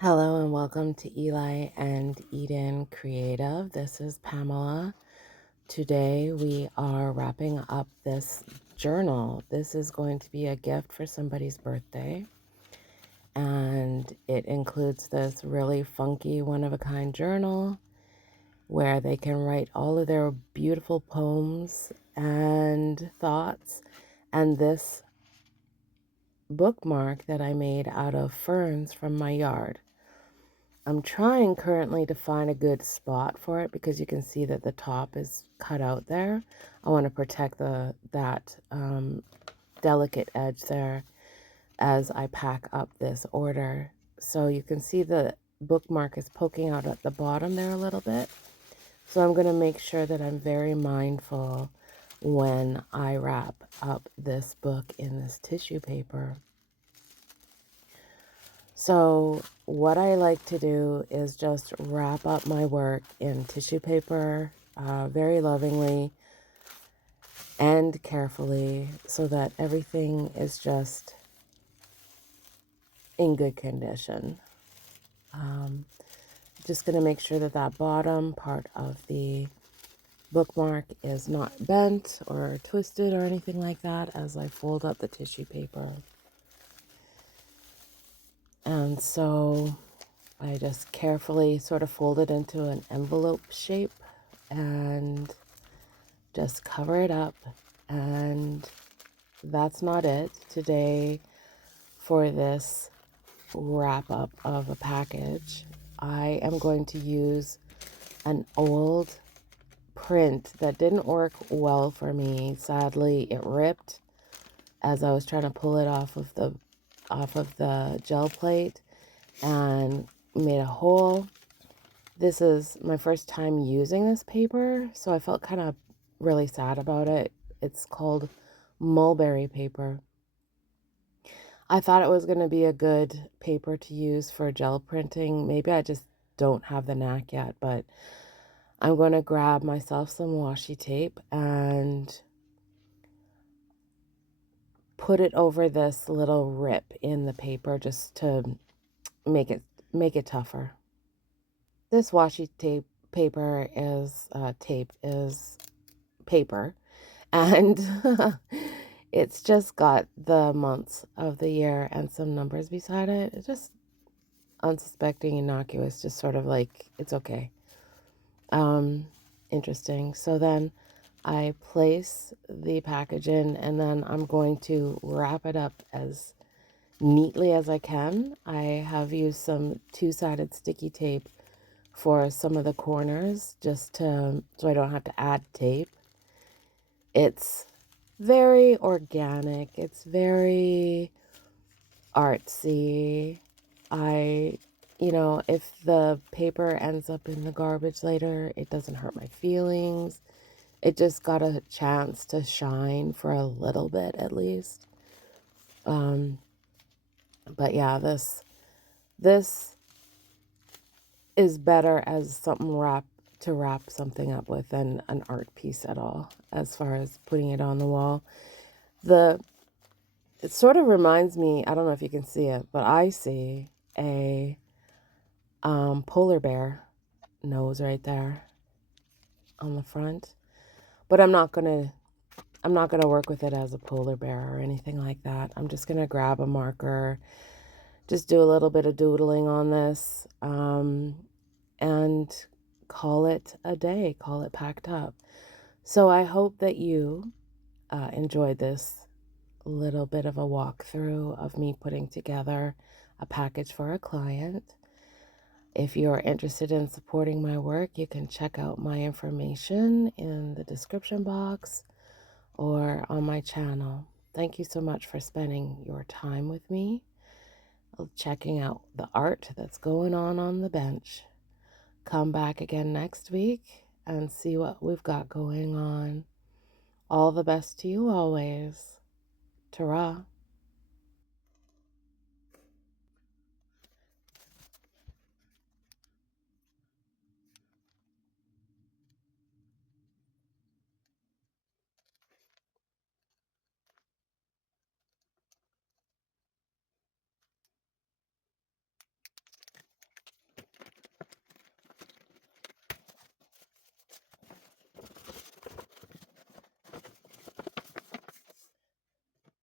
Hello and welcome to Eli and Eden Creative. This is Pamela. Today we are wrapping up this journal. This is going to be a gift for somebody's birthday, and it includes this really funky one-of-a-kind journal where they can write all of their beautiful poems and thoughts, and this bookmark that I made out of ferns from my yard. I'm trying currently to find a good spot for it because you can see that the top is cut out there. I want to protect that delicate edge there as I pack up this order. So you can see the bookmark is poking out at the bottom there a little bit. So I'm going to make sure that I'm very mindful when I wrap up this book in this tissue paper. So what I like to do is just wrap up my work in tissue paper very lovingly and carefully so that everything is just in good condition. Just going to make sure that that bottom part of the bookmark is not bent or twisted or anything like that as I fold up the tissue paper. And so I just carefully sort of fold it into an envelope shape and just cover it up. And that's not it today for this wrap up of a package. I am going to use an old print that didn't work well for me. Sadly, it ripped as I was trying to pull it off of the gel plate and made a hole. This is my first time using this paper, so I felt kind of really sad about it. It's called mulberry paper. I thought it was going to be a good paper to use for gel printing. Maybe I just don't have the knack yet, but I'm going to grab myself some washi tape and put it over this little rip in the paper just to make it tougher. This washi tape paper is paper, and it's just got the months of the year and some numbers beside it. It's just unsuspecting, innocuous, just sort of like it's okay. Interesting. So then I place the package in, and then I'm going to wrap it up as neatly as I can. I have used some two-sided sticky tape for some of the corners just to so I don't have to add tape. It's very organic. It's very artsy. If the paper ends up in the garbage later, it doesn't hurt my feelings. It just got a chance to shine for a little bit at least. But yeah, this is better as something to wrap something up with than an art piece at all, as far as putting it on the wall. It sort of reminds me, I don't know if you can see it, but I see a polar bear nose right there on the front. But I'm not gonna work with it as a polar bear or anything like that. I'm just gonna grab a marker, just do a little bit of doodling on this, and call it a day, call it packed up. So I hope that you enjoyed this little bit of a walkthrough of me putting together a package for a client. If you're interested in supporting my work, you can check out my information in the description box or on my channel. Thank you so much for spending your time with me, checking out the art that's going on the bench. Come back again next week and see what we've got going on. All the best to you always. Ta-ra.